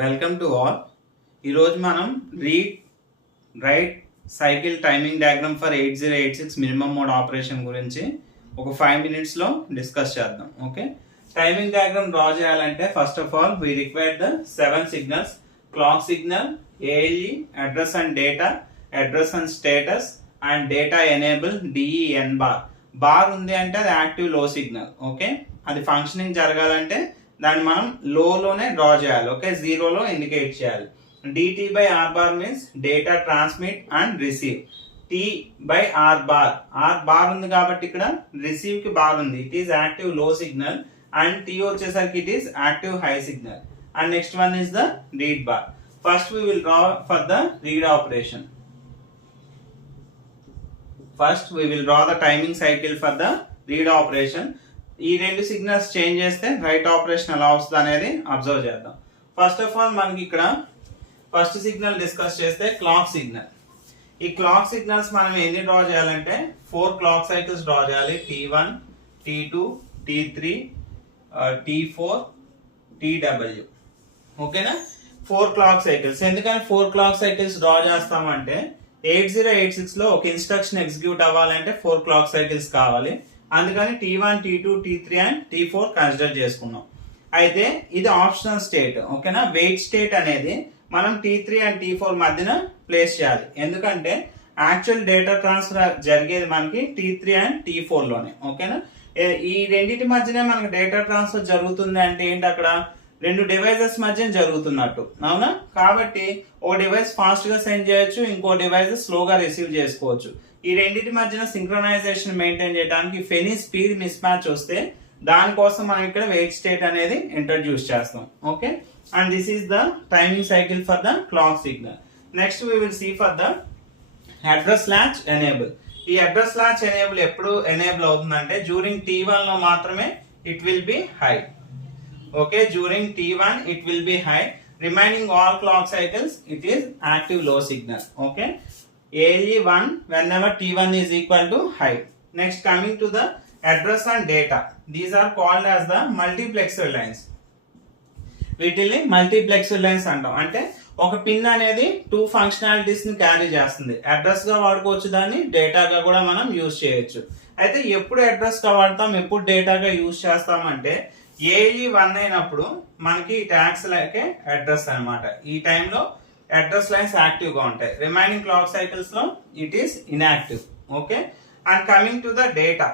Welcome to all. ఈరోజు మనం read write cycle timing diagram for 8086 minimum mode operation గురించి ఒక 5 minutesలో డిస్కస్ చేద్దాం. ఓకే, టైమింగ్ డయాగ్రామ్ డ్రా చేయాలంటే first of all we require the 7 signals: clock signal, ALE, address and data, address and status, and data enable DEN bar. Bar ఉంది అంటే అది active లో signal. Okay, అది functioning జరగాలంటే దాన్ని మనం లోనే డ్రా చేయాలి. ఓకే, జీరోలో ఇండికేట్ చేయాలి. DT by R bar means data transmit and receive. T by R bar, R bar ఉంది కాబట్టి ఇక్కడ రిసీవ్ కి బార్ ఉంది, ఇట్ ఈస్ యాక్టివ్ లో సిగ్నల్. అండ్ T వచ్చేసరికి it is active high signal. And next one is the read bar. First we will draw for the read operation. First we will draw the timing cycle for the read operation. ఈ రెండు signals change చేస్తే right operation ఎలా వస్తుంది అనేది observe చేద్దాం. First of all మనకి ఇక్కడ first signal discuss చేస్తే క్లాక్ సిగ్నల్. ఈ క్లాక్ సిగ్నల్స్ మనం ఎన్ని డ్రా చేయాలంటే 4 క్లాక్ సైకిల్స్ డ్రా చేయాలి. T1, T2, T3, T4, TW. ఓకేనా, 4 క్లాక్ సైకిల్స్. ఎందుకని 4 క్లాక్ సైకిల్స్ డ్రా చేస్తామంటే 8086 లో ఒక ఇన్స్ట్రక్షన్ ఎగ్జిక్యూట్ అవ్వాలంటే 4 క్లాక్ సైకిల్స్ కావాలి. అందుకని T1, T2, T3 and T4 consider చేసుకున్నాం. అయితే ఇది ఆప్షనల్ స్టేట్. ఓకేనా, వెయిట్ స్టేట్ అనేది మనం T3 అండ్ T4 మధ్యన ప్లేస్ చేయాలి. ఎందుకంటే యాక్చువల్ డేటా ట్రాన్స్ఫర్ జరిగేది మనకి T3 అండ్ T4 లోనే. ఓకేనా, ఈ రెండింటి మధ్యనే మనకి డేటా ట్రాన్స్ఫర్ జరుగుతుంది అంటే ఏంటి, అక్కడ రెండు డివైజెస్ మధ్య జరుగుతున్నట్టు. అవునా, కాబట్టి ఒక డివైస్ ఫాస్ట్ గా సెండ్ చేయొచ్చు, ఇంకో డివైస్ స్లోగా రిసీవ్ చేసుకోవచ్చు. ఈ రెండింటి మధ్యన సింక్రనైజేషన్ మెయింటైన్ చేయడానికి if any speed miss match వస్తే దానికోసం మనం ఇక్కడ వెయిట్ స్టేట్ అనేది ఇంట్రడ్యూస్ చేస్తాం. Okay, and this is the timing cycle for the clock signal. Next we will see for the address latch enable. ఈ అడ్రస్ లాచ్ ఎనేబుల్ ఎప్పుడు enable అవుతుందంటే during T1 లో మాత్రమే it will be high. Okay, during T1 it will be high. Remaining all clock cycles it is active low signal. Okay, ALE 1 whenever T1 is equal to high. Next, coming to the address and data, these are called as the multiplexer lines. వీటిని multiplexer lines అంటాం. అంటే ఒక pin అనేది 2 functionalities ని carry చేస్తుంది. Address గా వాడుకోవచ్చు, దాన్ని డేటాగా కూడా మనం యూజ్ చేయొచ్చు. అయితే ఎప్పుడు అడ్రస్ గా వాడతాం, ఎప్పుడు డేటాగా యూజ్ చేస్తాం అంటే ALE 1 అయినప్పుడు మనకి ట్యాగ్స్ లైక్ అడ్రస్ అన్నమాట. ఈ టైంలో అడ్రస్ లైన్స్ యాక్టివ్ గా ఉంటాయి. రిమైనింగ్ క్లాక్ సైకిల్స్ లో it is inactive. Okay, and coming to the data.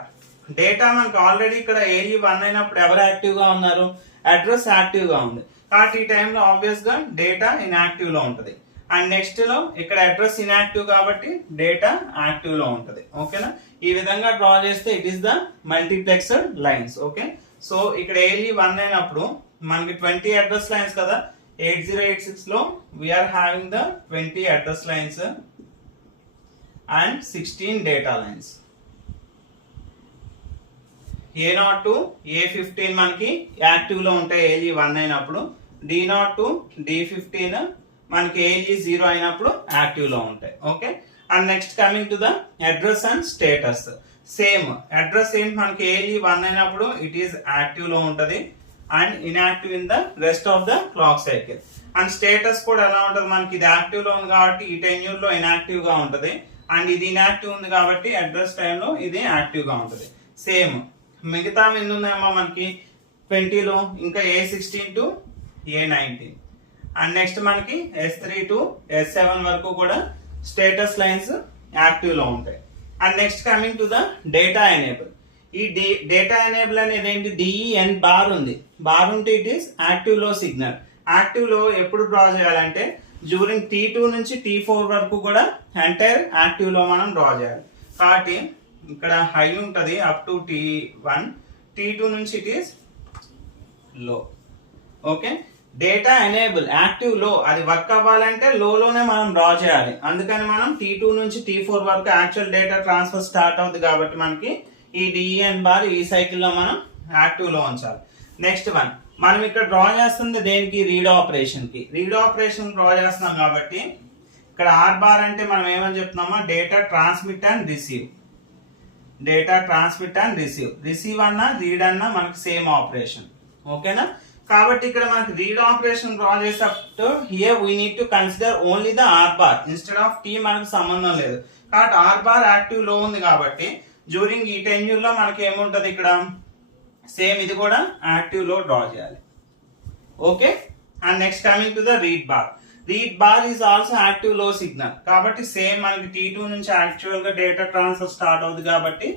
Data మనకు ఆల్రెడీ ఇక్కడ ALE 1 అయినప్పుడు ఎవరు యాక్టివ్ గా ఉన్నారు, అడ్రస్ యాక్టివ్ గా ఉంది. కాబట్టి ఈ టైంలో ఆబ్వియస్ గా డేటా ఇన్యాక్టివ్ లో ఉంటది. అండ్ నెక్స్ట్ లో ఇక్కడ అడ్రస్ ఇన్యాక్టివ్ కాబట్టి డేటా యాక్టివ్ లో ఉంటది. ఓకేనా, ఈ విధంగా డ్రా చేస్తే it is the multiplexer lines. Okay, so ఇక్కడ ALE 1 అయినప్పుడు మనకి 20 అడ్రస్ లైన్స్ కదా. 8086 లో we are having the 20 address lines and 16 data lines. A0 to A15 మనకి యాక్టివ్ లో ఉంటాయి ALE 1 అయినప్పుడు. D0 to D15 మనకి ALE 0 అయినప్పుడు యాక్టివ్ లో ఉంటాయి. Okay, and next coming to the address and status. Same address ఏంటి, మనకి ALE 1 అయినప్పుడు ఇట్ ఈస్ యాక్టివ్ లో ఉంటది and inactive in the rest of the clock cycle. And status కూడా ఎలా ఉంటది, మనకి ఇది యాక్టివ్ లో ఉంది కాబట్టి ఈ టెన్యూర్ లో ఇన్యాక్టివ్ గా ఉంటది. అండ్ ఇది ఇన్యాక్టివ్ ఉంది కాబట్టి అడ్రస్ టైంలో ఇది యాక్టివ్ గా ఉంటది. సేమ్ మిగతా ఎన్ని ఉన్నాయమ్మా మనకి 20 లో, ఇంకా A16 to A19. And next మనకి S3 టు S7 వరకు కూడా స్టేటస్ లైన్స్ యాక్టివ్ లో ఉంటాయి. And next coming to the data enable. ఈ డేటా ఎనేబుల్ అనేది ఏంటి, DEN బార్ ఉంది. బార్ ఉంటే ఇట్ ఈస్ యాక్టివ్ లో సిగ్నల్. యాక్టివ్ లో ఎప్పుడు డ్రా చేయాలంటే డ్యూరింగ్ T2 నుంచి T4 వరకు కూడా ఎంటైర్ యాక్టివ్ లో మనం డ్రా చేయాలి. కాబట్టి ఇక్కడ హై ఉంటది అప్ టు T1, T2 నుంచి it is low. Okay, data enable active లో అది వర్క్ అవ్వాలంటే లోనే మనం డ్రా చేయాలి. అందుకని మనం T2 నుంచి T4 వరకు యాక్చువల్ డేటా ట్రాన్స్ఫర్ స్టార్ట్ అవుతుంది కాబట్టి మనకి ఈ DEN బార్ ఈ సైకిల్ లో మనం యాక్టివ్ లో ఉంచాలి. నెక్స్ట్ వన్ మనం ఇక్కడ డ్రా చేస్తుంది దేనికి, రీడ్ ఆపరేషన్ కి. రీడ్ ఆపరేషన్ డ్రా చేస్తున్నాం కాబట్టి ఇక్కడ R బార్ అంటే మనం ఏమని చెప్తున్నామా, data transmit and receive. Data transmit and receive. Receive అన్నా రీడ్ అన్నా మనకి సేమ్ ఆపరేషన్. ఓకేనా, కాబట్టి ఇక్కడ మనకి రీడ్ ఆపరేషన్ డ్రా చేసేటప్పుడు here we need to consider only the R bar instead of T మనకు సంబంధం లేదు. కాబట్టి ఆర్ బార్ యాక్టివ్ లో ఉంది కాబట్టి డ్యూరింగ్ ఈ టెన్యూర్ లో మనకి ఏముంటది ఇక్కడ సేమ్ ఇది కూడా యాక్టివ్ లో డ్రా చేయాలి. Okay, and next coming to the read bar. Read bar is also active లో సిగ్నల్ కాబట్టి సేమ్ మనకి T2 నుంచి యాక్చువల్ గా డేటా ట్రాన్స్ఫర్ స్టార్ట్ అవుతుంది కాబట్టి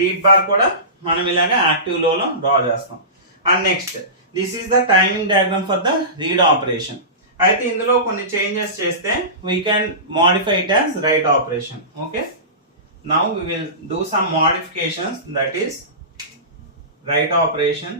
రీడ్ బార్ కూడా మనం ఇలాగే యాక్టివ్ లో డ్రా చేస్తాం. And next this is the timing diagram for the read operation. అయితే ఇందులో కొన్ని చేంజెస్ చేస్తే we can modify it as write operation. Okay, now we will do some modifications, that is write operation.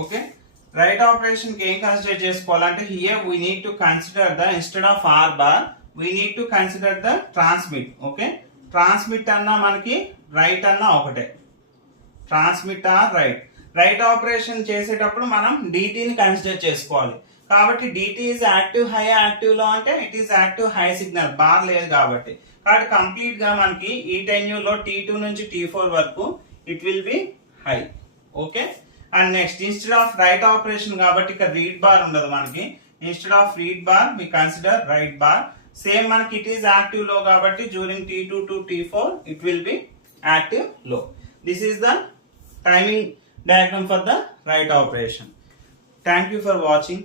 Okay, write operation కి ఏం consider చేసుకోవాలంటే here we need to consider the instead of R bar we need to consider the transmit. Okay, transmit అన్నా మనకి write అన్నా ఒకటే, transmit are right. Write operation చేసేటప్పుడు మనం డిటిని కన్సిడర్ చేసుకోవాలి. కాబట్టి DT is active high active low అంటే it is active high signal, bar లేదు కాబట్టి. కాబట్టి కంప్లీట్ గా మనకి ఈ టెన్యూర్ లో T2 నుంచి T4 వరకు it will be high. Okay, and next instead of write operation కాబట్టి ఇక్కడ రీడ్ బార్ ఉండదు మనకి. Instead of read bar we consider write bar. Same మనకి ఇట్ ఈస్ యాక్టివ్ లో కాబట్టి during T2 to T4 it will be active low. This is the timing diagram for the right operation. Thank you for watching.